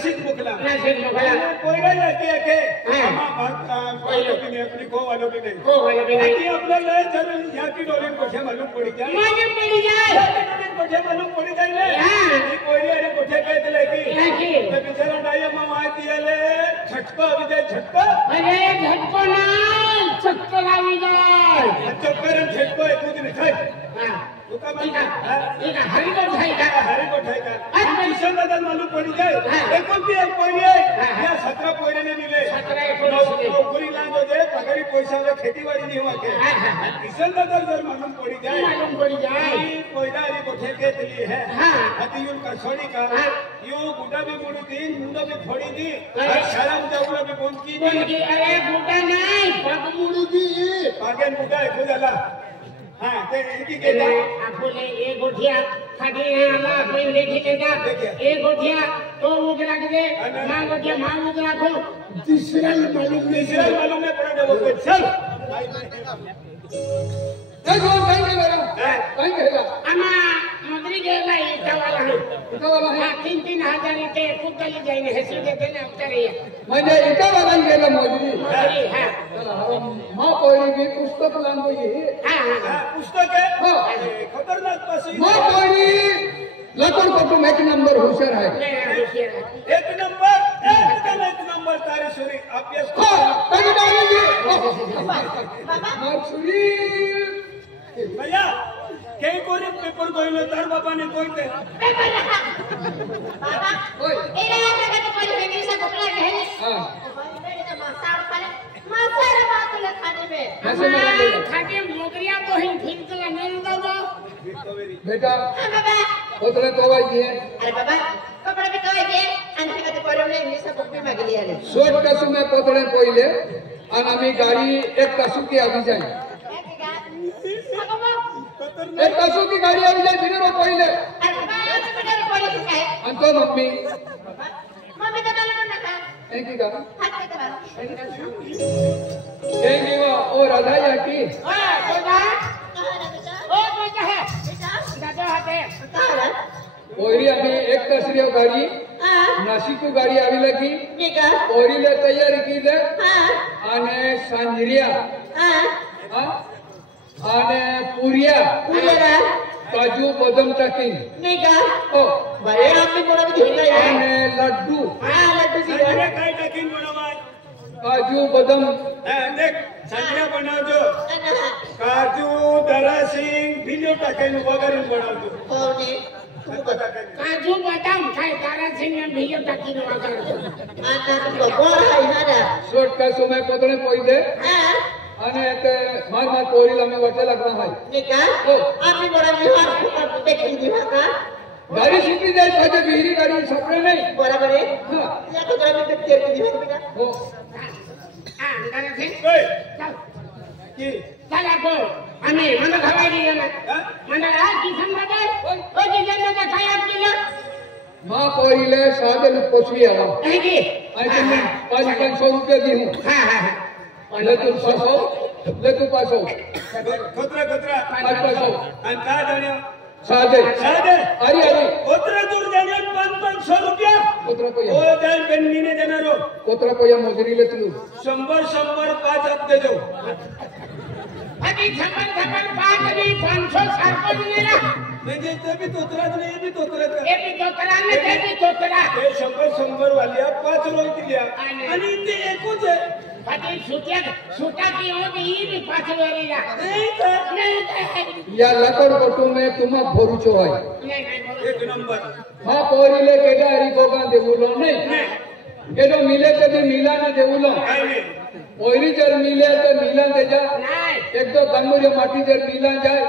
नसीब मुकला कोई नहीं रहती है के कोई लोग नहीं अपनी को वालों भी नहीं आपल्याला जर या की डोले कोठे मालूम पड़ी जाए कोठे मालूम पड़ी जाए ले कोई अरे कोठे कहते की ते बिचारा डाई मामा दियाले झटका विजय झटका अरे झटको ना चक्कर आवी जाय चक्कर झटको एक दिन खाय तुका माहिती हरी को ठाई का किशन दादा मालूम पड़ी जाए एकोणती एक पहिले या 17 पोयरे मिले 17 नौकरी लांजो दे पगारी पैसा वे खेतीवाड़ी नहीं हुआ के किशन दादा जर मालूम पड़ी जाए कोयरा री कोठे के लिए है अति यूं कसोड़ी का यूं गुडा भी मुड़ी दी मुंडा भी थोड़ी दी शरम जाऊला भी पहुंची दी अरे गुडा नहीं पग मुड़ी दी आगे गुडा है खुदाला हां ते इनकी के आपले एक गोठिया खादी आला अपने लेके लेगा एक गोठिया तो उगरा दे मां गोठिया मां उगरा को तीसरा मालूम नहीं पड़ा वो चल देखो कहीं गया अम्मा मदरी गेला इटा वाला है 3 हजार इटे कुतली जाईने हेसी देते ना उतरे म्हणजे इटा वाला गेला मोदी हां मां कोई भी पुस्तक लांगो ये हां पुस्तक है खतरनाक पासी मां कोई लकोड़ को एक नंबर होशियार है एक नंबर तारे सूरी अभ्यास कहीं डालेंगे मां सूरी भैया कई कोरे पेपर कोइलो तार बाबा ने कोई थे पेपर बाबा एरा का तो कोई बेबी से पकड़ा है हां मेरे तो मासार बात ले खाने में खाने मोगरिया तो ही ठीक ला नहीं दादा बेटा हां बाबा उतरे तो भाई ये अरे बाबा कपड़ा भी तो दे आणि का तो कोरे इंग्लिश से बुक भी मागली आले शॉर्ट कसु में पतळे पहिले आणि आम्ही गाडी एक कसु की आवी जाई एक कसु की गाडी आवी जाई बिना रो पहिले अरे बाबा तो बेटा कोई काय आणि तो मम्मी मम्मी तो मला पण नका थैंक यू का हात के बाबा थैंक यू ओ राधा या की ओ बेटा है दादा हाथे ओरी आम्ही एक कसरी गाडी नाशिक को गाडी आवी लगी निका ओरीले तयारी कीले हां आणि सांजरिया हां आणि पुरिया काजू बदाम टाकी निका ओ बरे आपने कोणा भी घेतला आणि लड्डू हां लड्डू सी अरे काय टाकीन बनवा काजू बदाम देख संजय बनावजो काजू दरासिंग भिलो टाकीन वगैरे बनावजो कोणी काजू बदाम काय तारा सिंह ने भियो टाकी नो आकर आता तो कोण आहे ना शॉर्ट कसु में पतळे पहिले हां आणि एक मार पोरीला मी वाटे लागला हाय निका आपने कोणा विहार देखी दिवा का गाडी शिकली जाय पाहिजे विहिरी गाडी सापडे नाही बरोबर आहे या तो कोणा मी तेर दिवा बेटा हो हां तारा सिंह ओय चल की चला को आम्ही मन घावायला गेला मन आ किसन दादा ओ किसन दादा काय आपल्याला मां पोरीले सादल पोचवी आला है की आणि तुम्ही 500 रुपये देऊ हां हां ले तू पासो खतरा 500 आणि काय जाण्या सादे अरे कोत्रा दूर जाण्या 500 रुपया कोत्रा ओ पोया जान बेन्नीने देणारो कोत्रा पोया मोजरीले तू 100 5 हप्ते जाऊ अभी झमन पांच भी 500 सारखं दिलेला म्हणजे ते बी तोतराच नाही बी तोतराच हे भी तोतरा ने ते भी तोतरा ते 100 वाल्या 5 रोज दिल्या आणि ते एकूच आहे अभी सुटा की होगी ये भी 5 वेरीला नहीं या लकड़ कोटू में तुम भोरुचो है नहीं एक नंबर हां पोरीले केडा हरी गोगा देऊलो नाही केडो मिले ते भी मिला ना देऊलो काय नाही पोरी जर मिले तो मिला दे जा नहीं एक तो गंगुरे माटी जर मिला जाए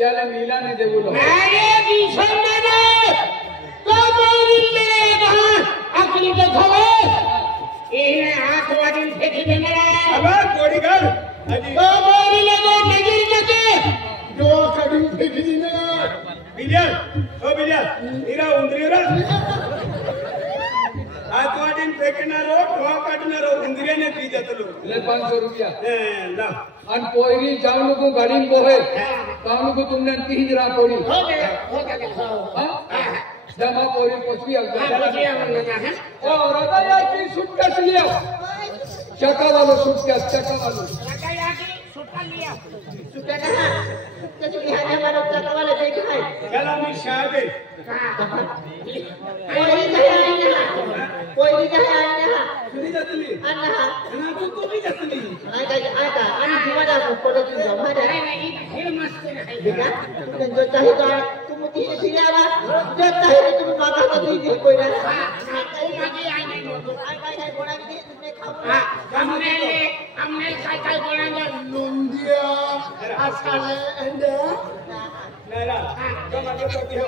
याला मिला ने देऊलो अरे किशन दादा तो बोलिले कहां अपनी देखो इने आंख वाली फेंकी देना अब कोडीगर अजी तो बोलिले तो नजर लगे जो कडी फेकी दिना बिलिया इरा उंदरीरा आतवाडीन फेकणारो ठोका काढणारो उंदरीने पी जातलो ले 500 रुपया ला अन पोरी जावनु को गाड़ी बोहे तावनु को तुमने 30 रा पड़ी हो गया हां जमा पोरी पोचली हां आवता बची आवडला है और आता की सूटकेस लिया चका वाला सूटकेस चका वाला लगा की सुट्टा लिया सुट्टा कहा सुट्टा लिया हमारा चक्कर वाला देख है चला मी शादे कोई नहीं कहे सुनी जातली अन्ना ना तू भी जातली आता आणि जीवाला फोटो घेऊन जाऊ माझ्या नहीं हे मस्त है देखा जो चाहे तो तुम तीन फिरावा जो चाहे तो तुम बाबा को दी कोई ना मागे आई नहीं बोलो काय गोळा की तुमने खाऊ हां हमने काय बोलांगे लुंदिया आसाले अंडे मेरा तो मागे तो हो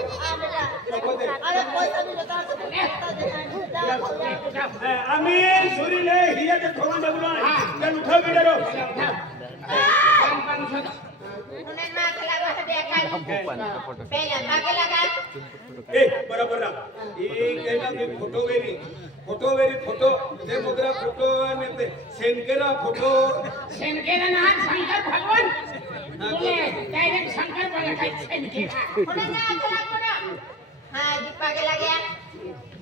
अरे कोई नहीं बता सकता आम्ही सुरीले हिया के ठोगा डबलो चल उठो बिडरो उन्हें माग लगा है देखा पहले मागे लगा ए बरोबर ना ई केना की फोटो वेरी फोटो जे मोगरा फोटो ने ते सेनकेरा फोटो शंकर नाथ शंकर भगवान बोले डायरेक्ट शंकर बोला काय शंकर उन्हें ना चला कोना हां जी पागे लगे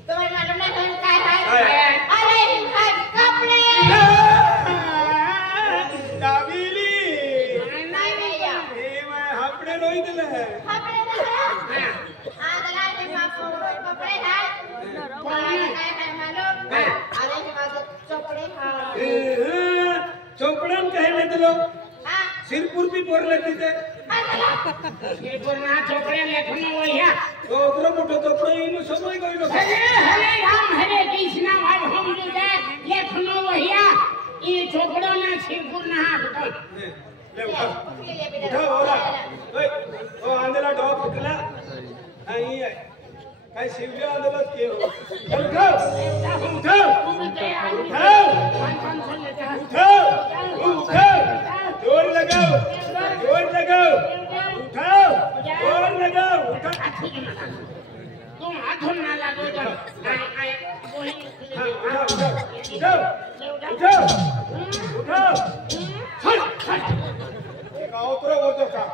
तुम्हारे मालूम ना हम काय है अरे हां कपड़े दाविली नहीं भैया ए मैं हापड़े रोई दिले कपड़े हां दला ने माफो कपड़े है काय है मालूम अरे ये बात कपड़े हां चोपड़न कहले दिलो हां सिरपुर भी पोर लेती थे सिरपुर ना चोपड़े लेखन वहिया तो ओकरो मोटो चोपड़ो इनु समय गइलो हरे राम हरे कृष्ण भाई हम जुदे लेखन वहिया ये चोपड़ो ना सिरपुर ना हाथ ले उठा ओला ओए ओ आंदला डॉ फुटला आई है काय शिवले आंदला के हो उठा उठा जोर लगाओ उठाओ जोर लगाओ उठा तुम हाथों ना लागो जा आए उठाओ काउतरो वो तो का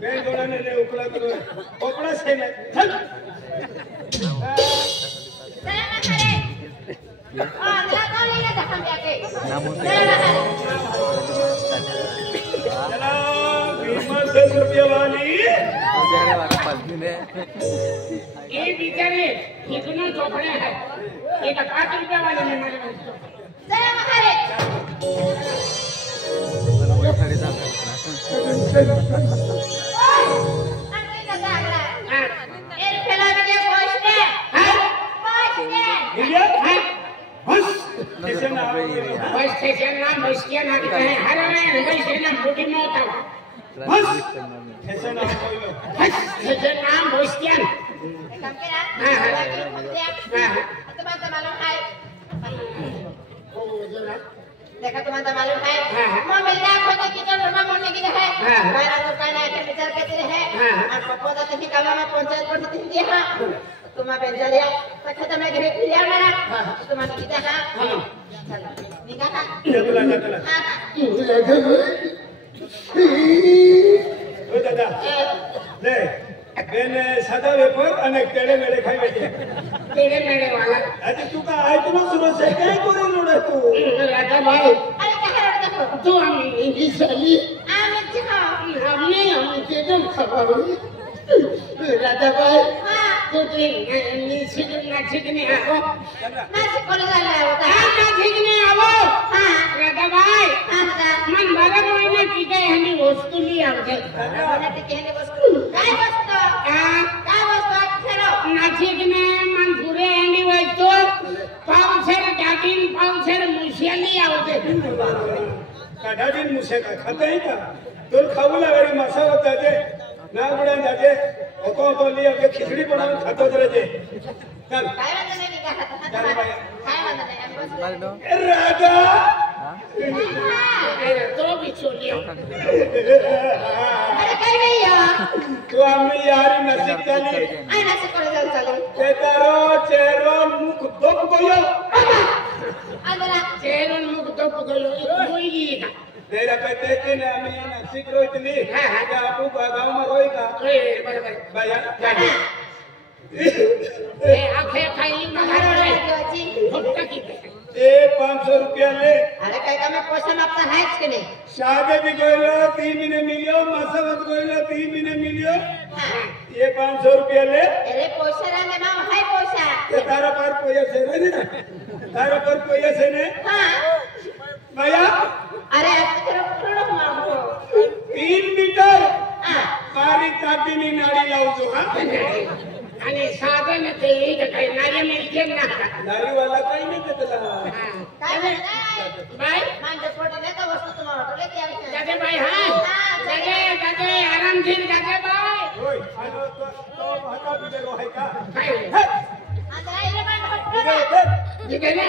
मैं जोड़ा ने ले उकला करो ओपड़ा से ने चल चला करे हां दला को ले जा हम जाके चला 10 रुपया वाली ये बेचारे कितना चोपड़े हैं एक 5 रुपया वाले में मारे चला करे कैसे ना बस स्टेशन ना बस के ना कहे हर में बस स्टेशन बूटी में होता बस कैसे ना कोई बस स्टेशन नाम बस के देखा तुम्हारा मालूम है मैं मिलता खोजे की तो रोना मोड़ने की है मेरा दुकान है विचार करते है और पप्पा तो नहीं काला में पंचायत पर दिन दिया तुम्हारा बेंचा लिया तक तो मैं घर लिया मेरा तुम्हारा कितना है चलो निकाल चला ओ दादा ले बेन सादा वेपर અને કેડે મેડે ખાઈ બેઠી तेरे मेरे वाला आज तू का आय तुम सुनो से काय कोरी लोडे तू राजा भाई अरे क्या है देखो तू हम इंग्लिश वाली आम देखो हमने हमसे तो खबर राजा भाई तो नाचिकने आओ नाच कोले जाला होता नाचिकने आओ हां राजा भाई हां मन भरा महीने की गई हमें वस्तु ली आवते मला ते केले वस्तू काय वस्तू काय वस्तू खेळो नाचिकने मन पुरे हंडी वस्तु पावसर डाकिन पावसर मुशियाली आवते काढाडीन मुसे का खाता है का तोर खाऊला वेरी मासा होता जे ना बडा जाते तो लिए अब खिचड़ी बना खातो जरा जे चल काय म्हणत नाही का काय म्हणत नाही राजा तो भी छोड़ियो अरे काय नाही या तू आम्ही यारी नसीब झाली आय नाच कोले जाला चालू ते तारो चेहरो मुख दब गयो आंदरा चेहरों मुख तो पकड़ो कोई का तेरा कहते कि ना आम्ही नाशिक रोहितली त्या आपू गाव में रोई का बरोबर बाया ए आखे खाई मगार रे फुटका की ए 500 रुपया ले अरे काय का मैं पैसा मागता आहेच की नाही शादी भी गोइलो 3 महीने मिलियो मासवत गोइलो 3 महीने मिलियो ये 500 रुपया ले अरे पैसा रांगे मां हाय पैसा ये तारा पर पैसे रे ना तारा पर पैसे ने हां भैया अरे आप थोड़ा मांगो 3 मीटर हां मारी चाबीनी नाडी लावतो हा आणि साधन ते एक काही नारी मिळते ना नारी वाला काही नाही देतला काय म्हणताय बाय मांडे पोटले का वस्तू तुम्हाला हॉटेल की आहे जागे बाय हां जागे आराम से जागे बाय होय आलो तो हाता बिडरो आहे का काय आता इले मांड हॉटेल जिथे ना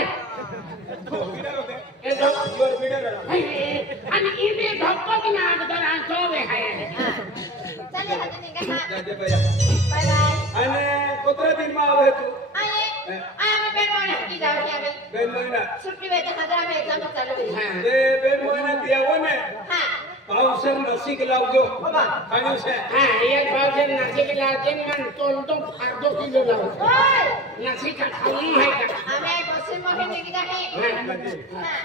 बिडरो दे ए तो योर बिडरो आणि इथे धक्का की ना अगोदर आणतो वे आहे चले हाते निघा जाजे भैया बाय बाय आणि कोत्रा दिन मा आवे तू आये आम्ही बेन मोना की जाऊ की बेन महिना सुट्टी वेळ हजार में एग्जाम चालू आहे ते बेन महिना दियावो ने हां पावसर नसिक लावजो खाणू से हां एक पावशेर नाशिक लावते मन तो अर्धो किलो लाव ओय नाशिक खाऊन आहे का आम्ही बसून मोठे निघा आहे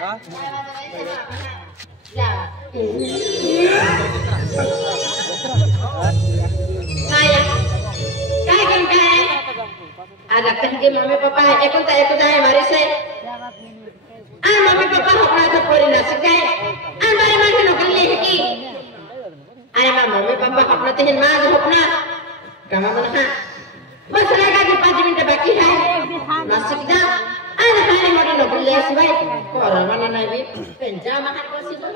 हां जा काय काय आज आता जे मम्मी पप्पा एकूण आहे हमारे से मम्मी पप्पा अपना तो पूरी ना सके हमारे मां की नौकरी ले की अरे मम्मी पप्पा अपना तो मां जो अपना कमा बना बस रहेगा कि 5 मिनट बाकी है ना सकता अरे हमारी मोटी नौकरी ले सिवाय कोरा माना नहीं भी पंजा महान कोसी तो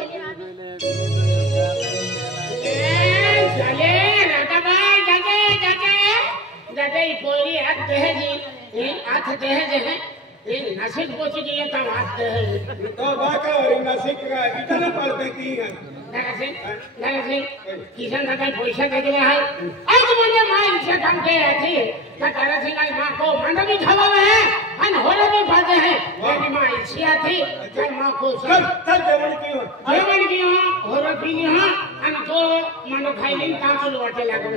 चले राधा भाई जागे पोरी हाथ दहेजी हाथ दहेज है ये नासिक पहुंच गई तो हाथ दहेज तो बाका और नसिक का इतना पड़ते की है नरसिंह किसान दादा पैसा दे दिया है आज मुझे मां से काम के थी का तारा सिंह की मां को मंडा भी खावा है अन होरे भी फादे हैं मेरी मां इच्छा थी कि मां को चल जेवण की हो होरे पी ली हां अन तो मंडो खाई ली काम को वाटे लगे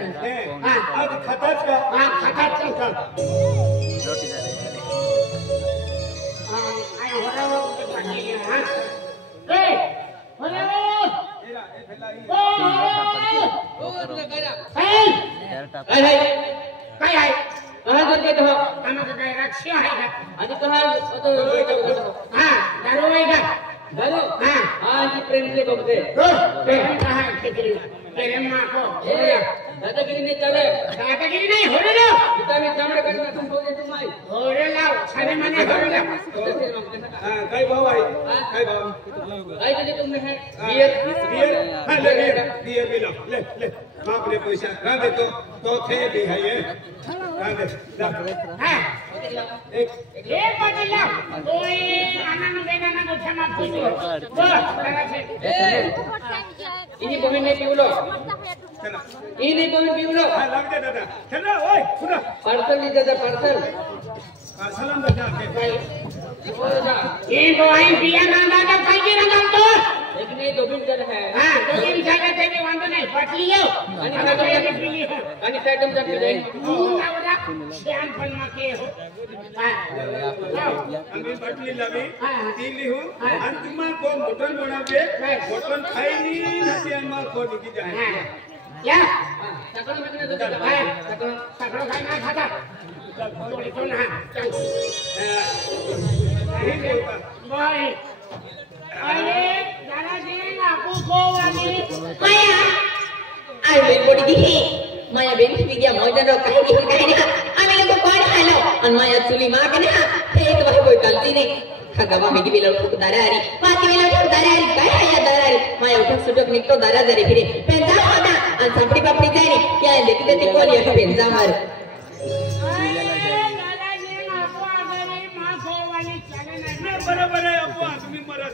हां आज खताच का हां खाता चल रोटी दे हां आई होरे वो पानी ले हां ए होरे काय आहे काय तो आम्हाला काय राक्षी आहे का आणि कहा हां दारू आहे का दारू हां आज प्रेम से बगदे प्रेम कहा कितनी प्रेम मां को दादागिरी नहीं चले दादागिरी नहीं हो रे लो इतना चामड़े करना तुम बोले तुम आई हो रे लाओ छाने माने हो रे हां काय भाव आहे काय भाव आई दे तुमने है बियर हां ले बियर भी लो ले बाप ने पैसा ना दे तो थे भी है ये ना दे हां एक बदल ला कोई आनंद देना ना कुछ माफ कीजिए इन्हीं बहन ने पीवलो चला इन्हीं बहन पीवलो हां लग दे दादा चला ओए सुना पार्सल ली दादा पार्सल सलाम दादा के ये गोई पिया ना दादा खाई के ना तो एक नहीं दो दिन जन है हां दो दिन जगह से भी वांदो नहीं पट लियो आणि तो ये पी लियो आणि सैटम जन दे नवरा श्याम पन्ना के हो हां आम्ही बाटली लावी दिली हूं आणि तुम्हा को मटन बनावे मटन खाईनी नती आम्हा को निकी जाए या सकल में दे दादा सकलो खाई ना खाता थोड़ी तो ना चल बाय अरे दादा जी आपको को वाली माया आई बेन बोडी दी माया बेन विद्या मौजन रो काही घेऊन काही ना आम्ही लोक कोण आलो आणि माया चुली मा के ना हे तो भाई कोई गलती नहीं खगवा में गिविलो दारारी पाती वेलो दारारी काय आया दारारी माया उठक सुटक निकतो दारा जरी फिरे पेंजा होता आणि सापडी पापडी जाई क्या लेती ते कोली अठ पेंजा मार दादा जी आपको अगर मां को वाली चले ना बरोबर आहे अपवा तुम्ही मरत